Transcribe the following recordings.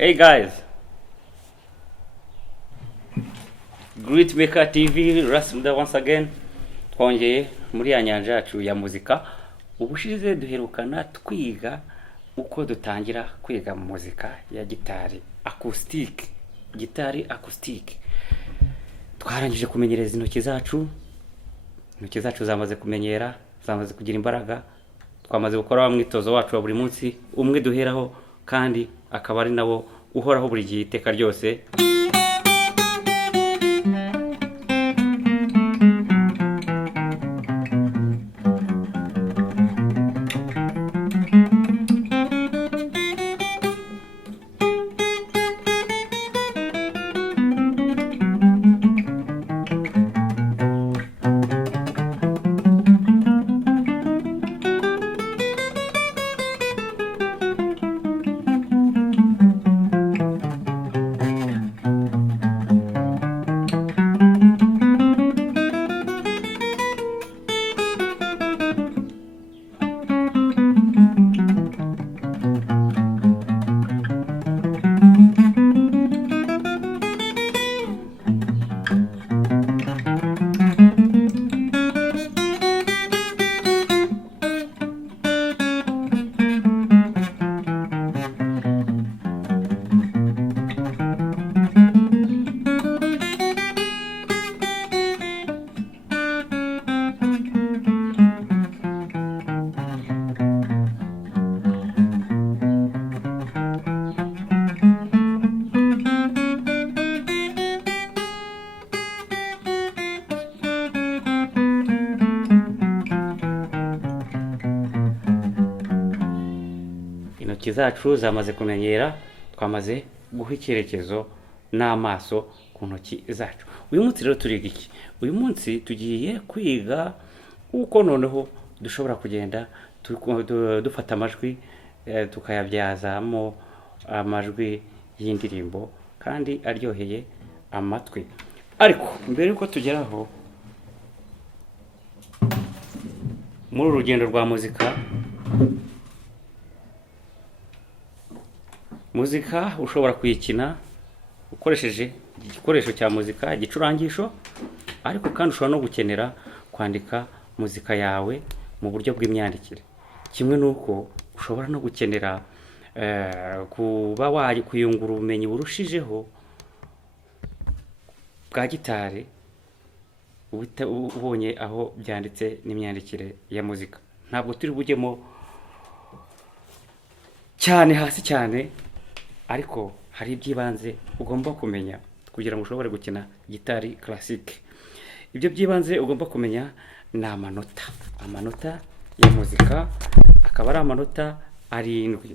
Hey guys, Great Maker TV, Rasmuda once again. Twongeye muri ya nyanja yacu ya muzika. Ubushize duherukana twiga uko dutangira kwiga muzika ya gitari acoustic. Gitari acoustic. Twarangije kumenyereza intoki zacu. Intoki zacu zamaze kumenyera, zamaze kugira imbaraga. Twamaze gukora wa mwitozo wacu wa buri munsi, umwe duheraho kandi akaba ari nawo uhoraho buri gihe iteka ryose. Intoki zacu zamaze kumenyera, twamaze guha icyerekezo n'amaso ku ntoki zacu. Uyu munsi rero turiga iki? Uyu munsi tugiye kwiga uko noneho dushobora kugenda dufata amajwi tukayabyazamo amajwi y'indirimbo kandi aryoheye amatwi. Ariko mbere yuko tugeraho muri urugendo rwa muzika, muzika ushobora kuyikina ukoresheje igikoresho cya muzika, igicurangisho, ariko kandi ushobora no gukenera kwandika muzika yawe mu buryo bw'imyandikire. Kimwe nuko ushobora no gukenera kuba kuyungura ubumenyi burushijeho bwa gitari ubonye aho byanditse n'imyandikire ya muzika. Ntabwo turi bujyemo cyane hasi cyane, ariko hari iby'ibanze ugomba kumenya kugira ngo ushobore gukina gitari classique. Ibyo by'ibanze ugomba kumenya ni amanota ya muzika, akaba ari amanota 7.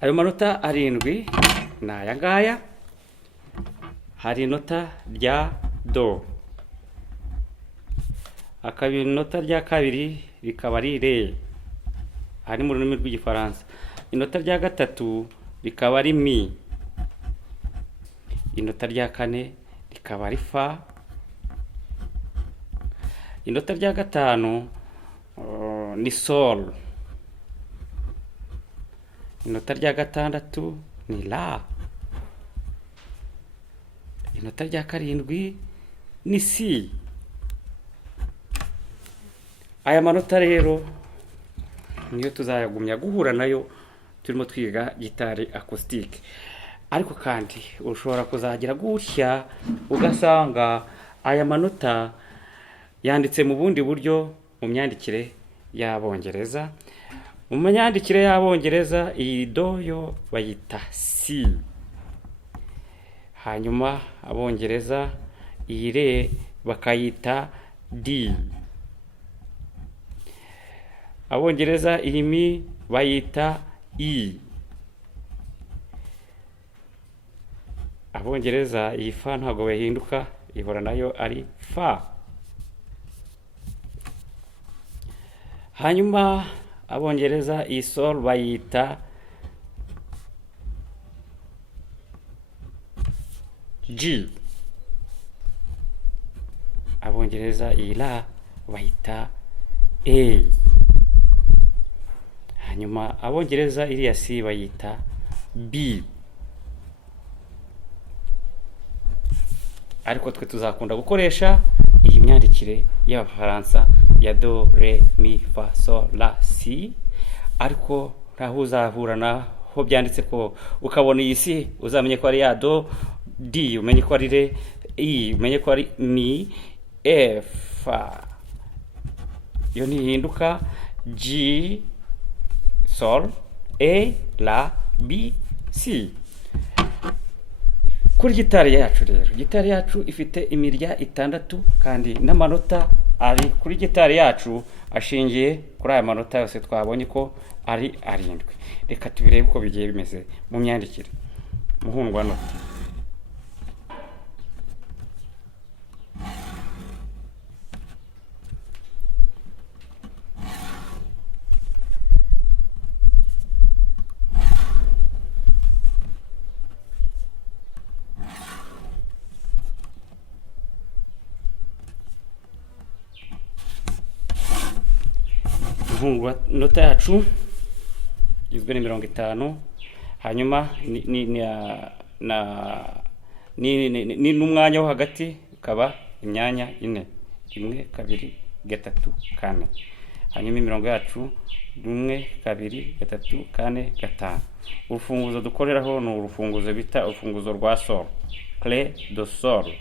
Ayo manota 7 ni aya ngaya. Hari inota rya do, akaba inota rya kabiri rikaba ari re, ari mu rurimi rw'igifaransa. Inota rya gatatu rikaba ari mi, inota rya kane rikaba ari fa, inota rya gatanu ni sol, inota rya gatandatu ni la, inota rya karindwi ni si. Aya manota rero niyo tuzayagumya guhura nayo turimo twiga gitari acoustic. Ariko kandi ushobora kuzagira gutya ugasanga aya manota yanditse mu bundi buryo mu myandikire y'Abongereza. Mu myandikire y'Abongereza iyi do yo bayita si, hanyuma Abongereza iyi re bakayita d, Abongereza iyi mi bayita i, Abongereza iyi fa ntabwo bahinduka, ihora nayo ari fa. Hanyuma Abongereza iyi sol bayita G, Abongereza iyi la bayita A. Hanyuma Abongereza iriya si bayita B. Ariko twe tuzakunda gukoresha iyi myandikire y'abafaransa ya do re mi fa sol la si, ariko ntaho uzahura naho byanditse ko ukabona iyi si uzamenye ko ari ya do, D umenye ko ari re, I umenye ko ari mi, F yo ntihinduka, G sol, A la, B C. Kuri gitari yacu rero, gitari yacu ifite imirya 6 kandi n'amanota ari kuri gitari yacu ashingiye kuri aya manota yose twabonye ko ari 7. Reka tubirebe uko bigiye bimeze mu myandikire. Muhundwa nota. Nota yacu igizwe ni 50, hanyuma ni n'umwanya wo hagati ukaba imyanya 4, 1 2 3 4, hanyuma imirongo yacu 1 2 3 4 5. Urufunguzo dukoreraho ni urufunguzo bita urufunguzo rwa sol, clé de sol.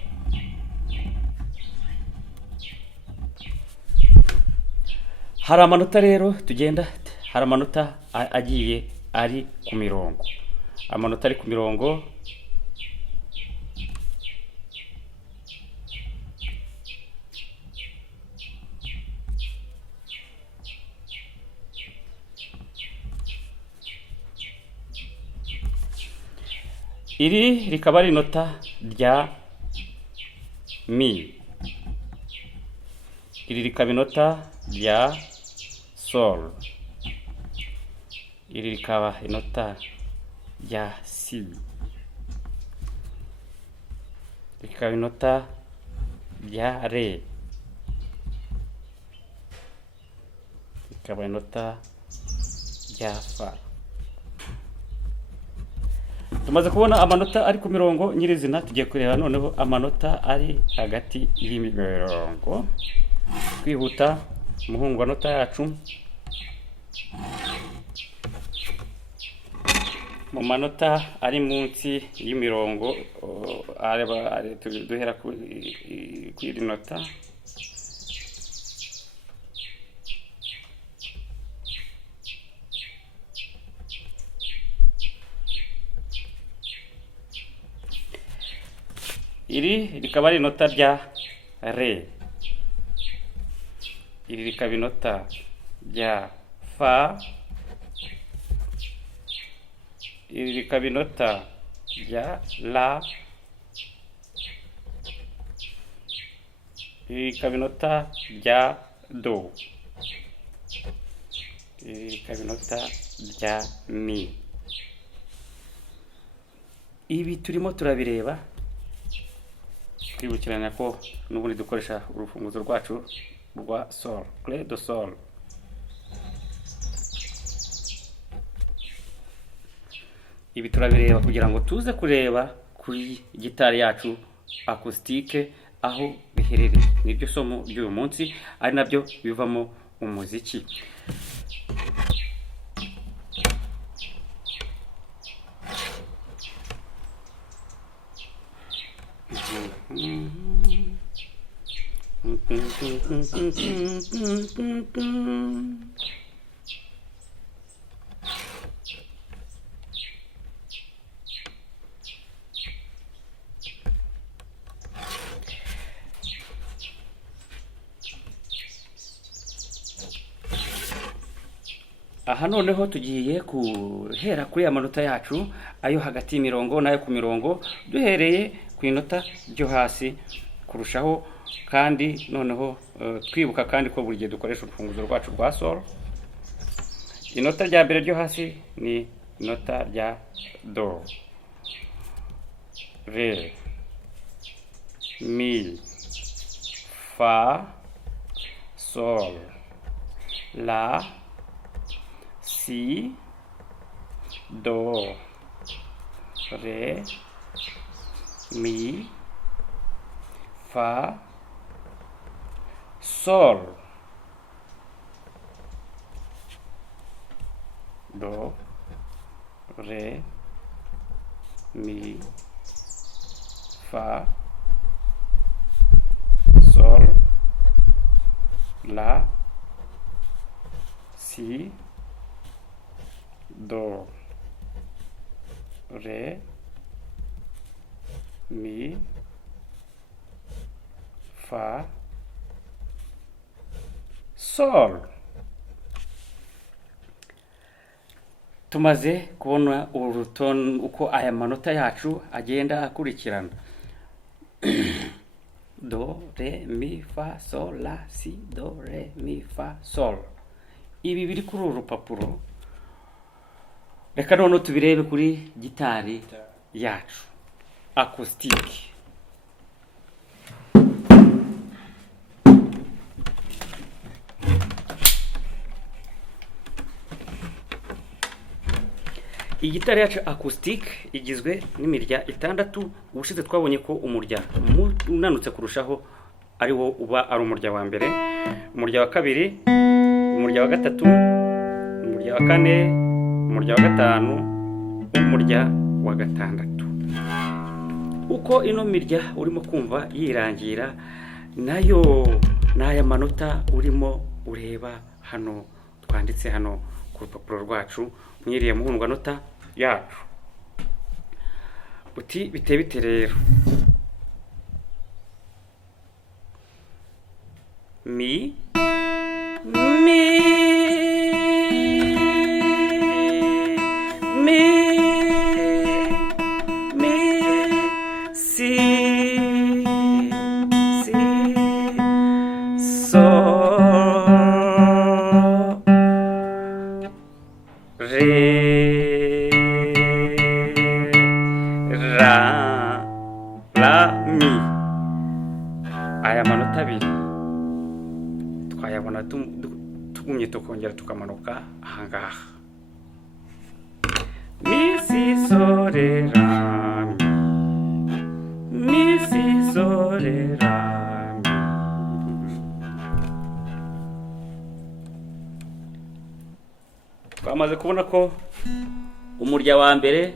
Hari amanota rero tugenda, hari amanota agiye ari ku mirongo. Amanota ari ku mirongo iri rikaba ari inota rya mi, iri rikaba inota rya sol, iri rikaba inota rya si, rikaba inota rya re, rikaba inota rya fa. Tumaze kubona amanota ari ku mirongo nyirizina, tugiye kureba noneho amanota ari hagati y'imirongo. Kwihuta muhundwa nota yacu. Mu manota ari munsi y'imirongo duhera kuri nota. Iri rikaba ari inota rya re, iri rikaba inota rya fa, iri rikaba inota rya la, iri rikaba inota rya do, iri rikaba inota rya mi. Ibi turimo turabireba twibukiranya ko n'ubundi dukoresha urufunguzo rwacu rwa sol, clé de sol. Ibi turabireba kugira ngo tuze kureba kuri gitari yacu acoustique aho biherereye. Nibyo somo ry'uyu munsi, ari nabyo bivamo umuziki. Aha noneho tugiye guhera kuri amanota yacu ayo hagati y'imirongo n'ayo ku mirongo, duhereye ku inota ryo hasi kurushaho, kandi noneho twibuka kandi ko buri gihe dukoresha urufunguzo rwacu rwa sol. Inota rya mbere ryo hasi ni inota rya do, re, mi, fa, sol, la, si, do, re, mi, fa, sol, do, re, mi, fa, sol, la, si, do, re, mi, fa, sol. Tumaze kubona urutonde uko aya manota yacu agenda akurikirana. Do, re, mi, fa, sol, la, si, do, re, mi, fa, sol. Ibi biri kuri uru rupapuro. Reka noneho tubirebe kuri gitari yacu acoustic. Igitari yacu acoustic igizwe n'imirya itandatu. Ubushize twabonye ko umurya unanutse kurushaho ari wo uba ari umurya wa mbere, umurya wa kabiri, umurya wa gatatu, umurya wa kane, umurya wa gatanu, umurya wa gatandatu. Uko ino mirya urimo kumva yirangira nayo n'aya manota urimo ureba hano twanditse hano ku rupapuro rwacu mwiriye muhundwa nota yacu. Uti bite bite rero. Mi, mi, si, sol, re, ra, la, mi. Aya manota abiri twayabona tugumye tukongera tukamanuka ahangaha. Mi, si, sol, re, ra, mi, si, sol, re, ra, mi. Twamaze kubona ko umurya wa mbere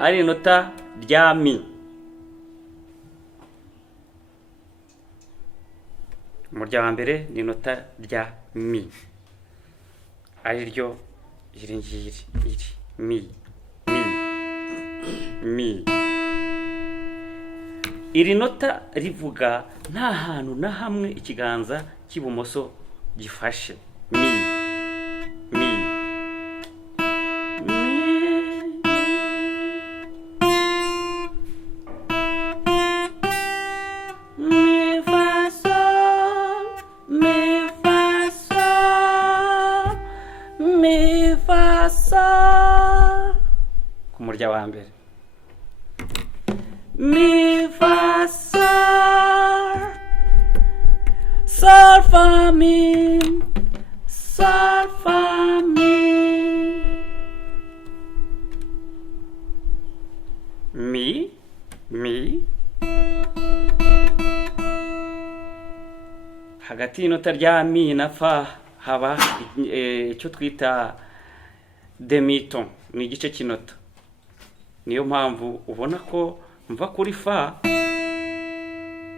ari inota rya mi. Umurya wa mbere ni inota rya mi, ari ryo iri ngiri, iri mi, mi, mi. Iri nota rivuga nta hantu na hamwe ikiganza cy'ibumoso gifashe. Mi, mi, mi, fa, sol, mi, fa, sol, mi, fa, sol. Ku murya wa mbere. Mi, fa, sol, sol, fa, mi, sol, fa, mi, mi, mi. Hagati y'inota rya mi na fa haba icyo twita demiton, ni igice cy'inota. Niyo mpamvu ubona ko mva kuri fa,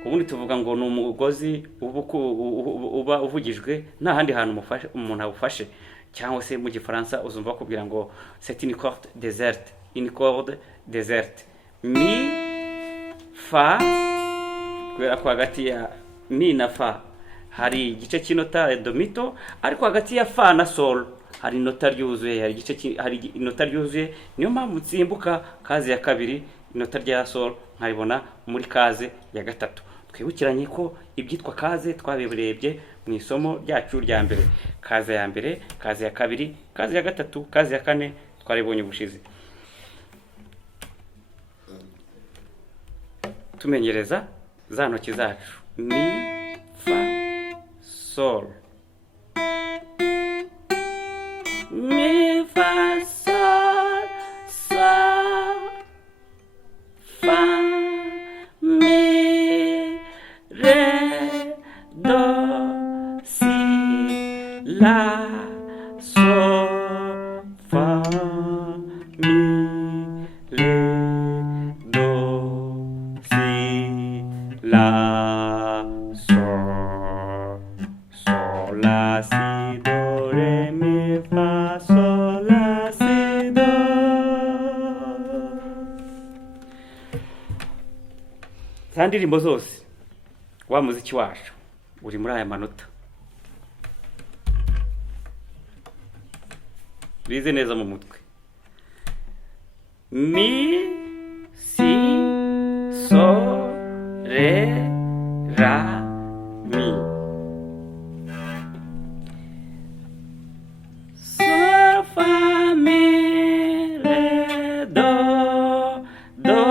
ubundi tuvuga ngo ni umugozi uba uvugijwe nta handi hantu umuntu awufashe, cyangwa se mu gifaransa uzumva kubwira ngo c'est une corde déserte, une corde déserte. Mi, fa, kubera ko hagati ya mi na fa hari igice cy'inota domito, ariko hagati ya fa na sol hari inota ryuzuye, hari inota ryuzuye. Niyo mpamvu nsimbuka kazi ya kabiri, inota rya sol nkayibona muri kaze ya gatatu. Twibukiranye ko ibyitwa kaze twabirebye mu isomo ryacu rya mbere. Kaze ya mbere, kaze ya kabiri, kaze ya gatatu, kaze ya kane twaribonye ubushize. Tumenyereza za ntoki zacu. Mi, fa, sol, mi, fa, sol, sol, sol, fa, mi, re, do, si, la, sol, sol, la, si, do, re, mi, fa, sol, la, si, do. Za ndirimbo zose wa muziki wacu uri muri aya manota, bize neza mu mutwe: mi, si, sol, re, ra, mi. Sol, fa, mi, re, do, do,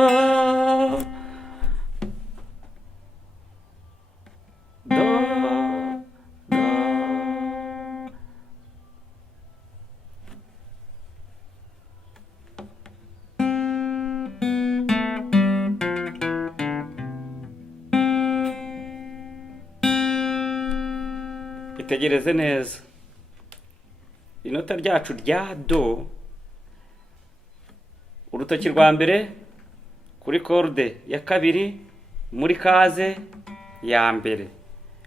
do, do. Itegereze neza inota ryacu rya do, urutoki rwa mbere kuri korde ya kabiri muri kaze ya mbere,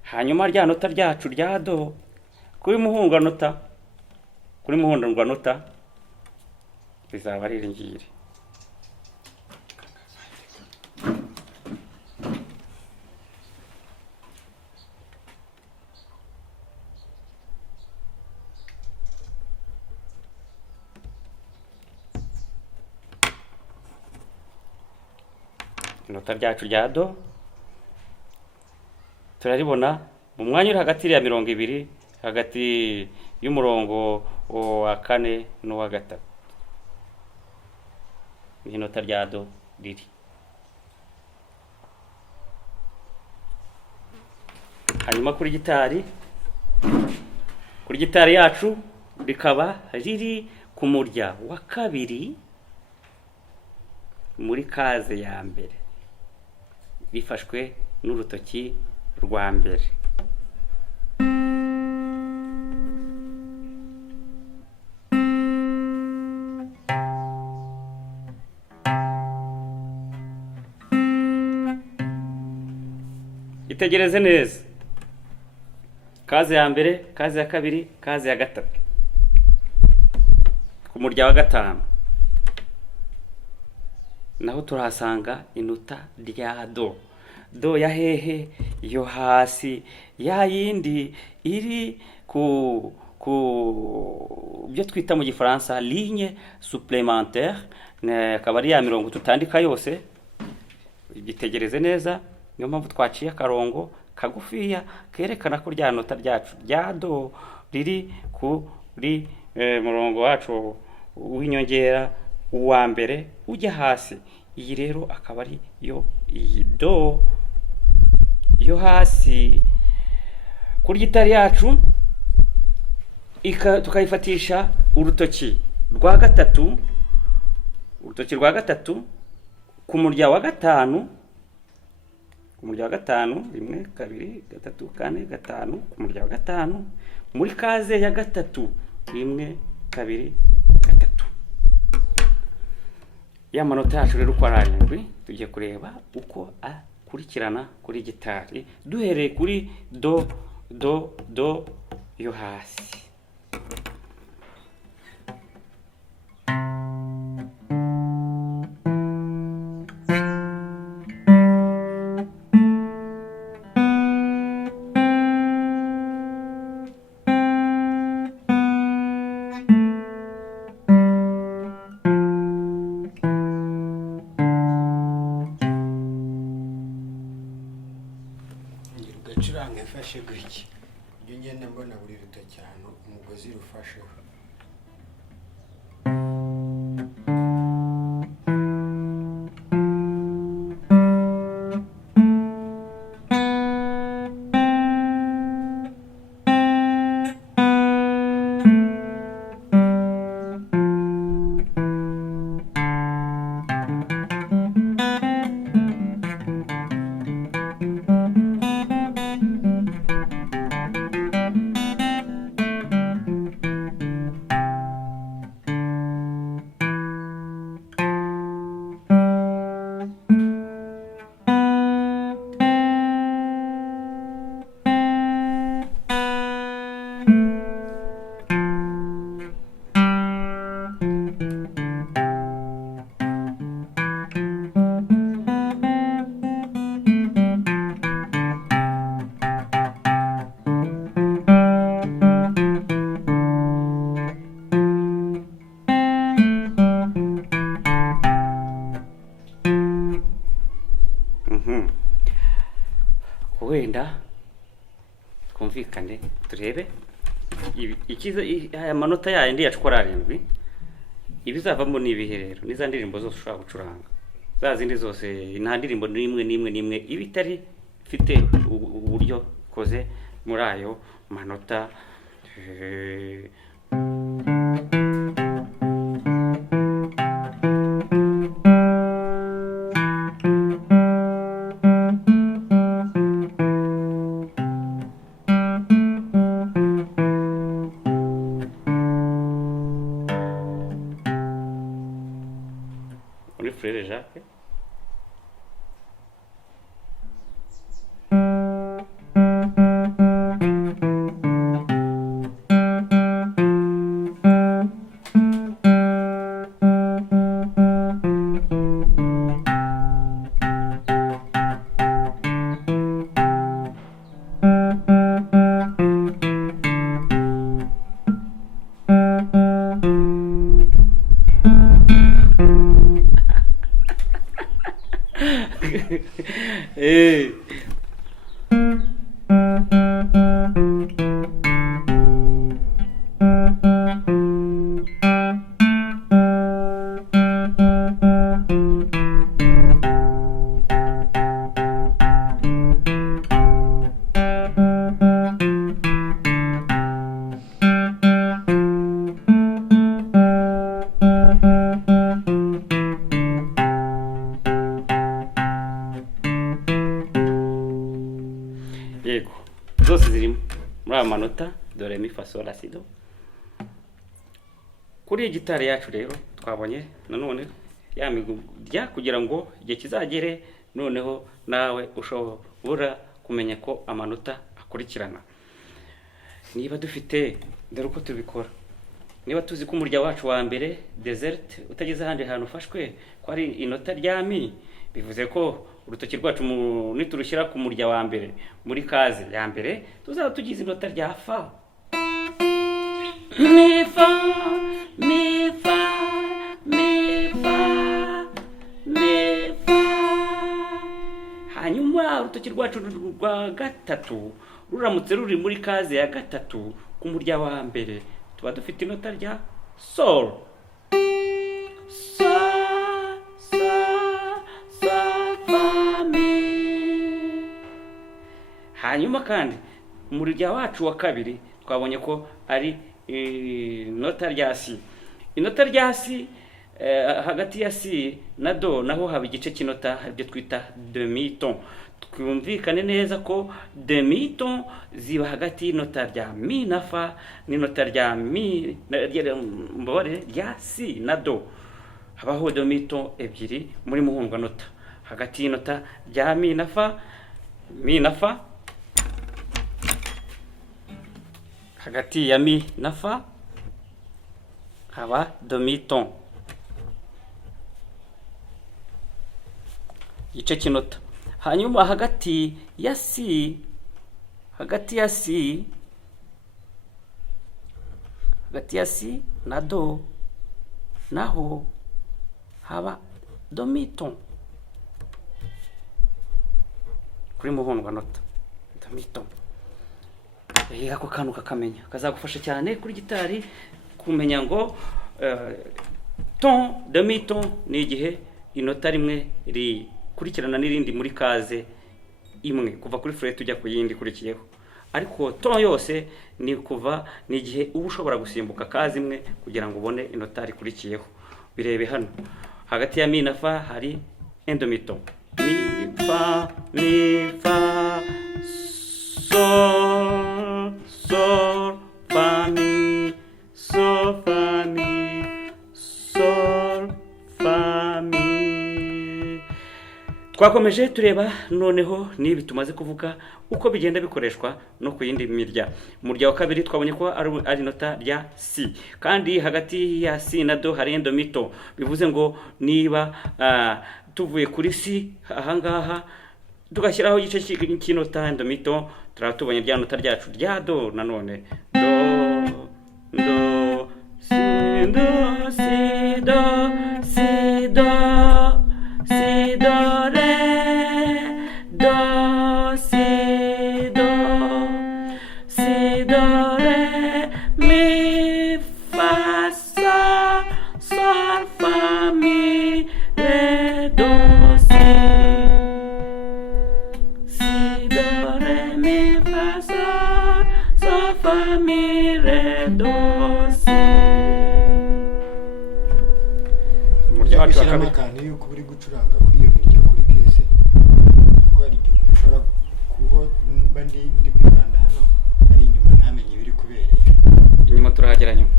hanyuma rya nota ryacu rya do kuri muhunganota, kuri muhunganota rizaba ari ngiri. Inota ryacu rya do turaribona mu mwanya uri hagati ya 20, hagati y'umurongo wa 4 n'uwa 3. Ni inota rya do riri. Hanyuma kuri gitari yacu rikaba riri ku murya wa kabiri muri kaze ya mbere, bifashwe n'urutoki rwa mbere. Itegereze neza kaze ya mbere, kaze ya kabiri, kaze ya gatatu, ku murya wa 5 naho turahasanga inota rya do. Do ya hehe? Yo hasi, ya yindi iri ku byo twita mu gifaransa ligne supplémentaire, akaba ari ya mirongo tutandika yose. Gitegereze neza, niyo mpamvu twaciye akarongo kagufiya kerekana ko rya nota ryacu rya do riri kuri murongo wacu w'inyongera uwa mbere ujya hasi. Iyi rero akaba ari yo iyi do yo hasi. Kuri gitari yacu tukayifatisha urutoki rwa gatatu, ku murya wa 5, ku murya wa 5, 1 2 3 4 5, ku murya wa 5 muri kaze ya 3, 1 2 3. Ya manota yacu rero uko ari 7, tugiye kureba uko akurikirana kuri gitari, duhereye kuri do yo hasi. Gacuranga mfashe gutya, ibyo ngenda mbona buri rutoki ahantu umugozi rufasheho. turebe aya manota yandi yacu uko ari 7 ibizavamo ni ibihe rero niza ndirimbo zose ushobora gucuranga za zindi zose nta ndirimbo n'imwe ibitari ifite uburyo koze muri ayo manota muri Frere Jacques. Eh. Yego zose zirimo muri aya manota do re mi fa sol la si do. Kuri gitari yacu rero twabonye nanone yamigurya kugira ngo igihe kizagere noneho nawe ushobora kumenya ko amanota akurikirana. Niba dufite dore uko tubikora, niba tuzi ko umurya wacu wa mbere desert utageze ahandi hantu ufashwe ko ari inota rya mi, bivuze ko urutoki rwacu niturushyira ku murya wa mbere muri kaze ya mbere tuzaba tugize inota rya fa. Mi fa mi fa mi fa mi fa. Hanyuma urutoki rwacu rwa gatatu ruramutse ruri muri kaze ya gatatu ku murya wa mbere tuba dufite inota rya sol. Hanyuma kandi umurya wacu wa kabiri twabonye ko ari inota rya si. Inota rya si hagati ya si na do naho haba igice cy'inota ibyo twita demi-ton. Twumvikane neza ko demi-ton ziba hagati y'inota rya mi na fa n'inota rya mi rya si na do. Habaho demi-ton ebyiri muri muhundwa nota hagati y'inota rya mi na fa hagati ya mi na fa haba demi-ton igice cy'inota. Hanyuma hagati ya si na do naho haba demi-ton kuri muhundwa nota demi-ton. Ako kantu kakamenya kazagufasha cyane kuri gitari kumenya ngo ton demi-ton ni igihe inota rimwe rikurikirana n'irindi muri kaze imwe kuva kuri fret ujya ku yindi kurikiyeho. Ariko ton yose ni igihe uba ushobora gusimbuka kaze imwe kugira ngo ubone inota rikurikiyeho. Birebe hano hagati ya mi na fa hari un demi-ton. Mi fa sol sol fa mi sol fa mi sol fa mi. Twakomeje tureba noneho nibi tumaze kuvuga uko bigenda bikoreshwa no ku yindi mirya. Umurya wa kabiri twabonye ko ari nota rya si, kandi hagati ya si na do hari un demi-ton. Bivuze ngo niba tuvuye kuri si ahangaha tugashyiraho igice cy'inota un demi-ton turatubonye rya nota ryacu rya do nanone do si do si do si do si do re do si do si do wacu wa Shyiramo kabiri. akantu yuko uri gucuranga kuri iyo mirya kuri kese kuko hari igihe umuntu ashobora kuba mba ndi kwibanda hano ari inyuma ntamenye ibiri kubereye. Inyuma turahagera nyuma.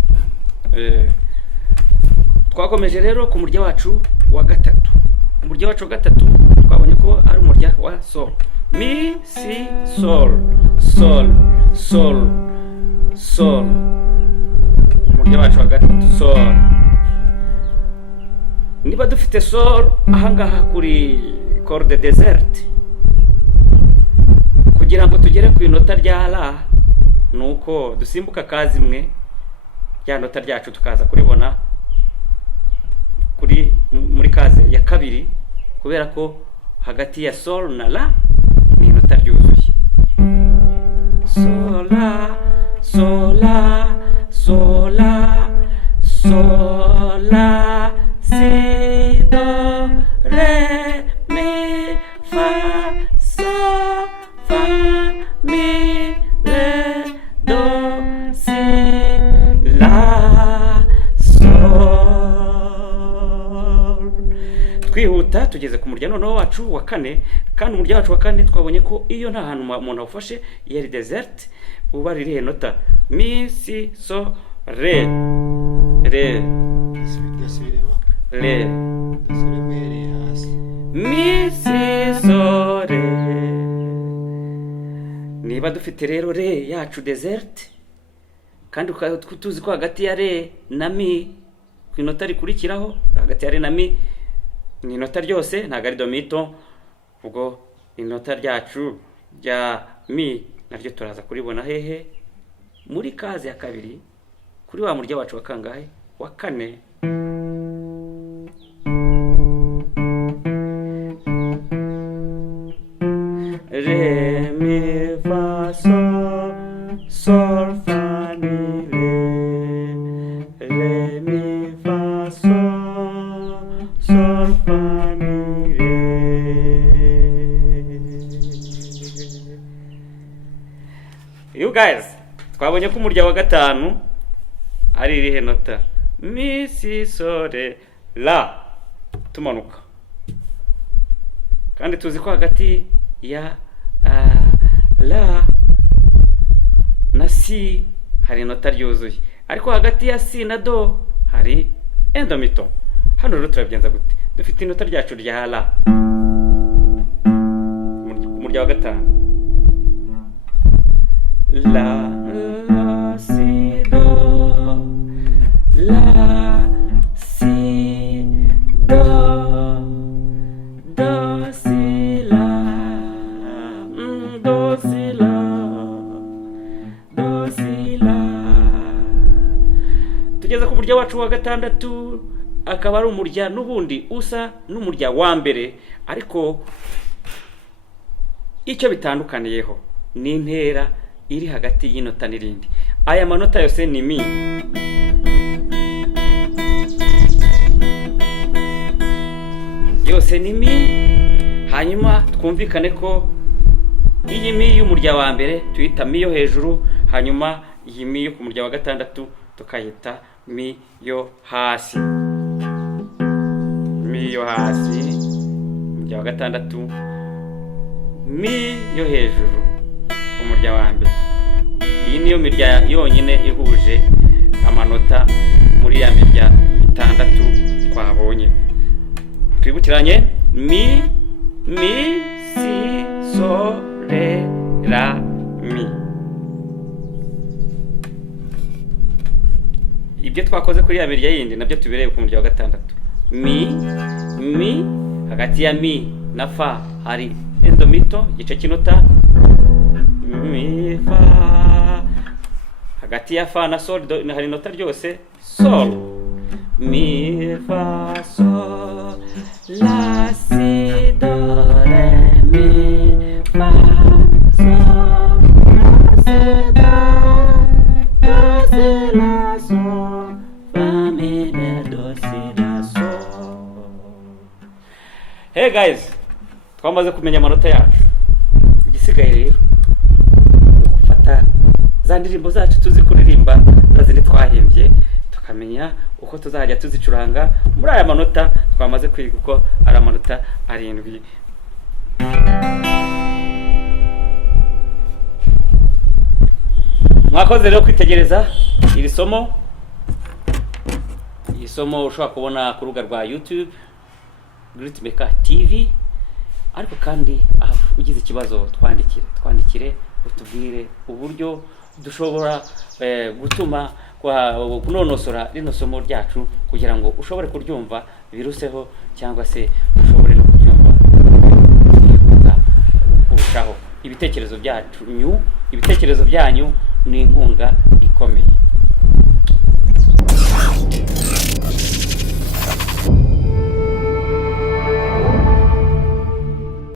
Twakomeje rero ku murya wacu wa gatatu. Umurya wacu wa gatatu twabonye ko ari umurya wa sol. Mi, si, sol, sol, sol, sol. Umurya wacu wa gatatu sol. Niba dufite sol ahangaha kuri corde desert, kugira ngo tugere ku inota rya la, nuko dusimbuka kazi imwe ya nota ryacu tukaza kuribona muri kaze ya kabiri, kubera ko hagati ya sol na la ni inota ryuzuye. Sola, sola, sola, sola, si, do, re, mi, fa, sol, fa, mi, re, do, si, la, sol. Twihuta tugeze ku murya noneho wacu wa kane, kandi umurya wacu wa kane twabonye ko iyo nta hantu umuntu awufashe iyo ari desert uba ari irihe nota? Mi, si, so, re, re, Gasubiremo. re, Gasubiremo uhereye hasi. mi, si, so, re. Niba dufite rero re yacu desert, kandi tuzi ko hagati ya re na mi ku inota rikurikiraho, hagati ya re na mi ni inota ryose, ntabwo ari domito. Ubwo inota ryacu rya mi naryo turaza kuribona hehe? Muri kazi ya kabiri, kuri wa murya wacu wa kangahe? Wa kane. Re, mi, fa, sol, sol, fa, mi, re. Re, mi, fa, sol, sol, fa, mi, re. You guys, twabonye ko umurya wa gatanu ari irihe nota? Mi, si, so, re, la. Tumanuka. Kandi tuzi ko hagati ya la na si hari inota ryuzuye, ariko hagati ya si na do hari endomito. Hano rero turabyenza gute? Dufite inota ryacu rya la ku murya wa gatanu. La, la, si, do, la, si, do, do, si, la, do, si, la, do, si, la. Tugeze ku murya wacu wa gatandatu, akaba ari umurya n'ubundi usa n'umurya wa mbere, ariko icyo bitandukaniyeho ni intera iri hagati y'inota n'irindi. Aya manota yose ni mi. Yose ni mi. Hanyuma twumvikane ko iyi mi y'umurya wa mbere tuyita mi yo hejuru, hanyuma iyi mi yo ku murya wa gatandatu tukayita mi yo hasi. Mi yo hasi, umurya wa gatandatu, mi yo hejuru, umurya wa mbere. Iyi niyo mirya yonyine ihuje amanota muri ya mirya itandatu twabonye. Twibukiranye: mi, mi, si, so, re, la, mi. Ibyo twakoze kuri ya mirya yindi nabyo tubirebe ku murya wa gatandatu. Mi, mi, hagati ya mi na fa hari endomito, igice cy'inota. Mi, fa, hagati ya fa na sol hari inota ryose, sol. Mi, fa, sol, la, si, do, re, mi, fa, sol, la, si, do, si, la, sol, fa, mi, re, do, si, la, sol. Hey guys, twamaze kumenya amanota yacu. Igisigaye rero gufata za ndirimbo zacu tuzi kuririmba, nazindi twahimbye tukamenya uko tuzajya tuzicuranga muri aya manota twamaze kwiga uko ari amanota 7. Mwakoze rero kwitegereza iri somo. Iri somo ushobora kubona ku rubuga rwa YouTube Great Maker TV, ariko kandi ugize ikibazo twandikire utubwire uburyo dushobora gutuma kunonosora rino somo ryacu kugira ngo ushobore kuryumva biruseho, cyangwa se ushobore no kuryumva kurushaho. Ibitekerezo byanyu ni inkunga ikomeye.